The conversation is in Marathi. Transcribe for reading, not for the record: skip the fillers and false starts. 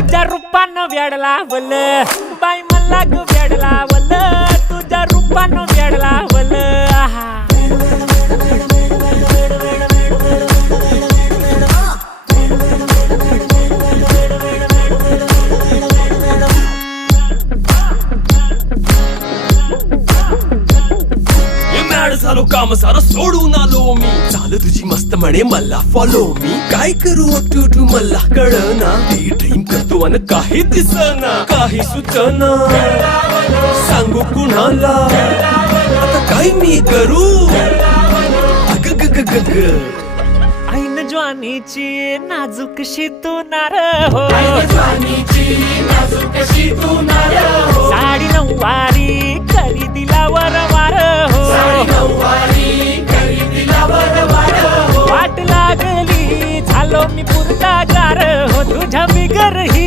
तुझ्या रूपानं वेड लावल बाई मला ग वेड लावल तुझ्या रूपानं वेड लावल झालो काम सारं सोडून आलो मी चाल तुझी मस्त म्हणे मला फॉलो मी काय करू टू मला कळना ती ड्रीम करतो अन काही दिसना काही सुचना सांगू कुणाला आता काय मी करू अग ग ग ग ग ऐन ज्वानीची नाजूकशी तू नार हो साडी नऊवारी करी दिला वरवार हो वाट लागली झालो मी पुरता गार हो तुझ्या बिगर ही